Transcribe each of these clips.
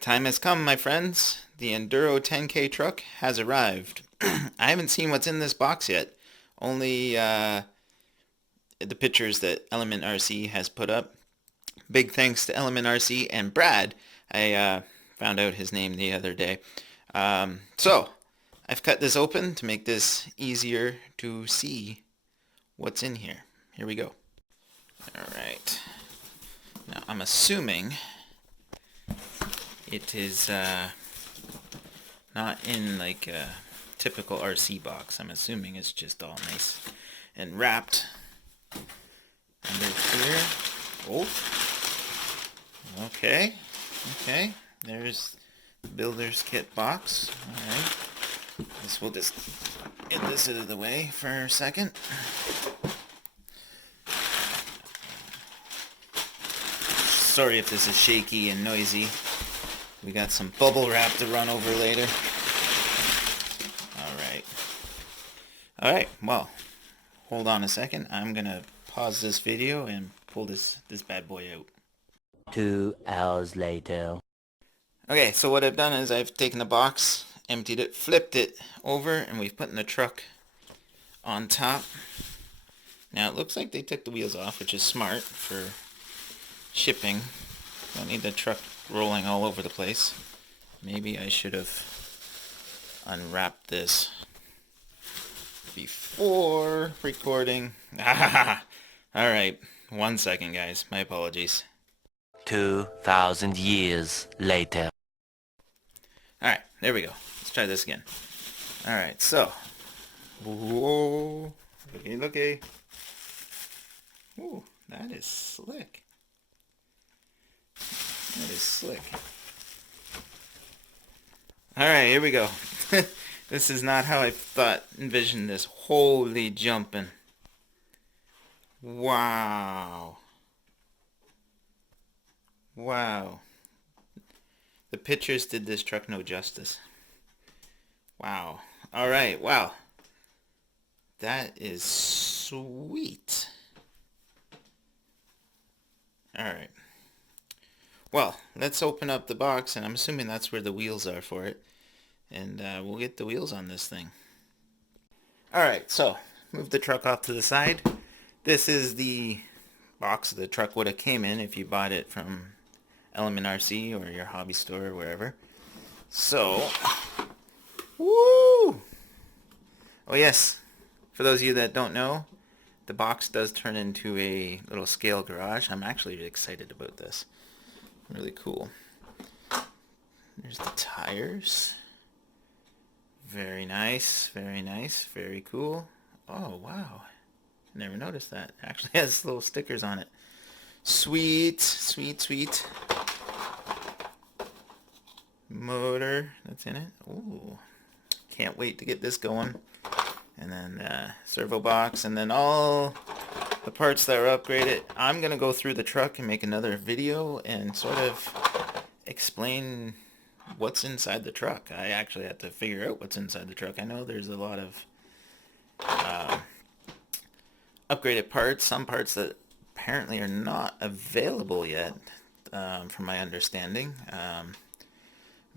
time has come, my friends. The Enduro 10K truck has arrived. I haven't seen what's in this box yet. Only the pictures that Element RC has put up. Big thanks to Element RC and Brad. I found out his name the other day. So, I've cut this open to make this easier to see what's in here. Here we go. Alright. Now, I'm assuming it is not in like a typical RC box. I'm assuming it's just all nice and wrapped under here. Oh, okay, okay. There's the builder's kit box. All right. Guess we'll just get this out of the way for a second. Sorry if this is shaky and noisy. We got some bubble wrap to run over later. Alright. Alright, well, hold on a second. I'm gonna pause this video and pull this bad boy out. 2 hours later. Okay, so what I've done is I've taken the box, emptied it, flipped it over, and we've put in the truck on top. Now it looks like they took the wheels off, which is smart for shipping. Don't need the truck rolling all over the place. Maybe I should have unwrapped this before recording. Alright, 1 second guys, my apologies. 2,000 years later. Alright, there we go. Let's try this again. Alright, so. Whoa. Looky. Ooh, that is slick. That is slick. Alright, here we go. This is not how I envisioned this. Holy jumping. Wow. Wow. The pictures did this truck no justice. Wow. Alright, wow. That is sweet. Alright. Well, let's open up the box, and I'm assuming that's where the wheels are for it. And we'll get the wheels on this thing. Alright, so, move the truck off to the side. This is the box the truck would have came in if you bought it from Element RC or your hobby store or wherever. So, woo! Oh yes, for those of you that don't know, the box does turn into a little scale garage. I'm actually excited about this. Really cool. There's the tires. Very nice, very nice, very cool. Oh, wow. Never noticed that. It actually has little stickers on it. Sweet, sweet, sweet. Motor that's in it. Ooh. Can't wait to get this going. And then servo box, and then all the parts that are upgraded. I'm going to go through the truck and make another video and sort of explain what's inside the truck. I actually had to figure out what's inside the truck. I know there's a lot of upgraded parts, some parts that apparently are not available yet, from my understanding. I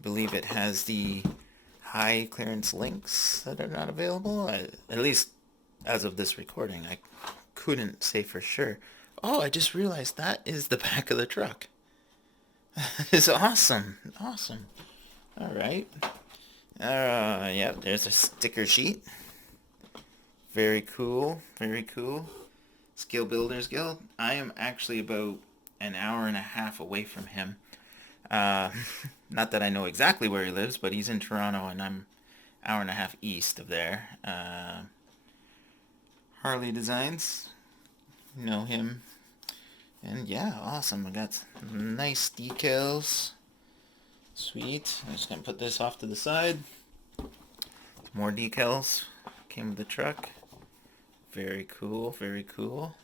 believe it has the high clearance links that are not available, at least as of this recording. I couldn't say for sure. Oh, I just realized that is the back of the truck. That is awesome. Awesome. Alright. Yeah, there's a sticker sheet. Very cool. Very cool. Skill Builders Guild. I am actually about an hour and a half away from him. Not that I know exactly where he lives, but he's in Toronto and I'm an hour and a half east of there. Harley Designs. Know him. And yeah, awesome. I got some nice decals. Sweet. I'm just going to put this off to the side. More decals. Came with the truck. Very cool, very cool.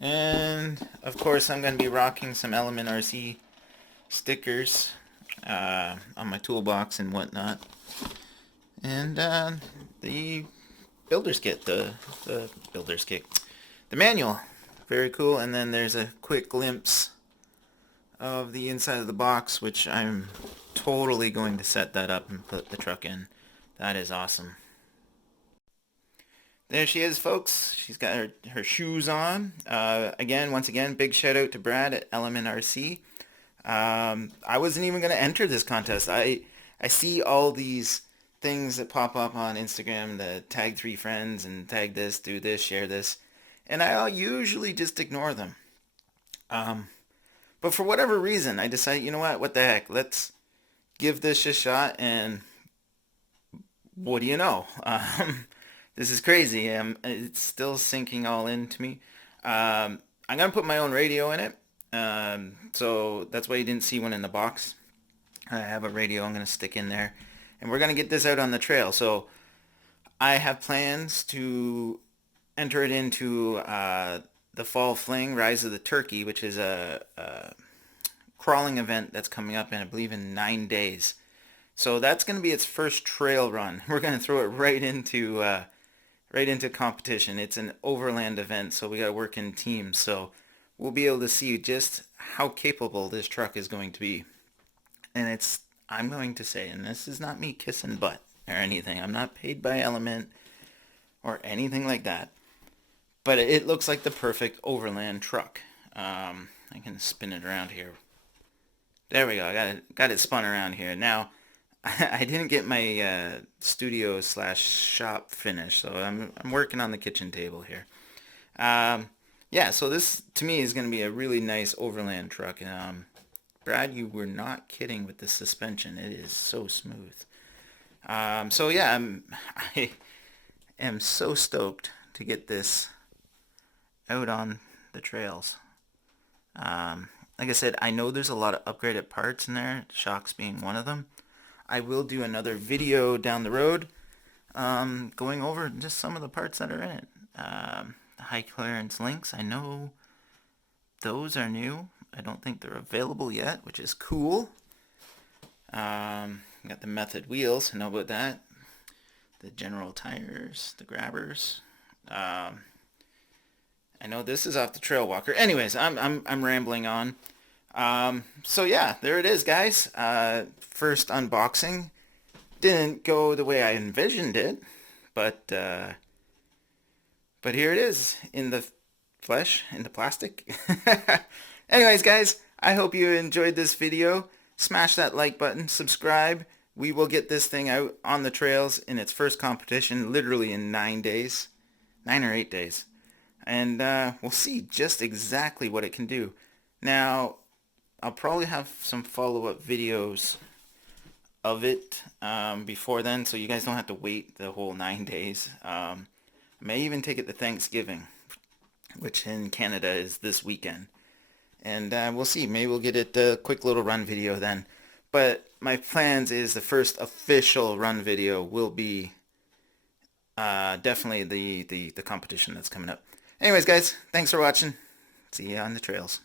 And of course I'm going to be rocking some Element RC stickers on my toolbox and whatnot. And the builder's kit, the builder's kit, the manual, very cool. And then there's a quick glimpse of the inside of the box, which I'm totally going to set that up and put the truck in. That is awesome. There she is, folks. She's got her shoes on. Once again, big shout out to Brad at Element RC. I wasn't even going to enter this contest. I see all these things that pop up on Instagram, the tag 3 friends and tag this, do this, share this, and I'll usually just ignore them. But for whatever reason, I decided, you know what the heck, let's give this a shot, and what do you know? This is crazy. It's still sinking all into me. I'm going to put my own radio in it. So that's why you didn't see one in the box. I have a radio I'm going to stick in there. And we're going to get this out on the trail. So I have plans to enter it into the Fall Fling Rise of the Turkey, which is a crawling event that's coming up in, I believe, in 9 days. So that's going to be its first trail run. We're going to throw it right into competition. It's an overland event, so we got to work in teams. So we'll be able to see just how capable this truck is going to be. And I'm going to say, and this is not me kissing butt or anything. I'm not paid by Element or anything like that. But it looks like the perfect overland truck. I can spin it around here. There we go. I got it spun around here. Now, I didn't get my studio slash shop finished, so I'm working on the kitchen table here. Yeah, so this to me is going to be a really nice overland truck. Brad, you were not kidding with the suspension. It is so smooth. So yeah, I am so stoked to get this out on the trails. Like I said, I know there's a lot of upgraded parts in there, shocks being one of them. I will do another video down the road going over just some of the parts that are in it. The high clearance links, I know those are new. I don't think they're available yet, which is cool. Got the method wheels, I know about that. The general tires, the grabbers. I know this is off the Trail Walker. Anyways, I'm rambling on. So yeah, there it is, guys. First unboxing. Didn't go the way I envisioned it, but here it is in the flesh, in the plastic. Anyways, guys, I hope you enjoyed this video. Smash that like button, subscribe. We will get this thing out on the trails in its first competition, literally in 9 days. 9 or 8 days. And we'll see just exactly what it can do. Now, I'll probably have some follow-up videos of it before then, so you guys don't have to wait the whole 9 days. I may even take it to Thanksgiving, which in Canada is this weekend. And we'll see. Maybe we'll get it a quick little run video then. But my plans is the first official run video will be definitely the competition that's coming up. Anyways, guys, thanks for watching. See you on the trails.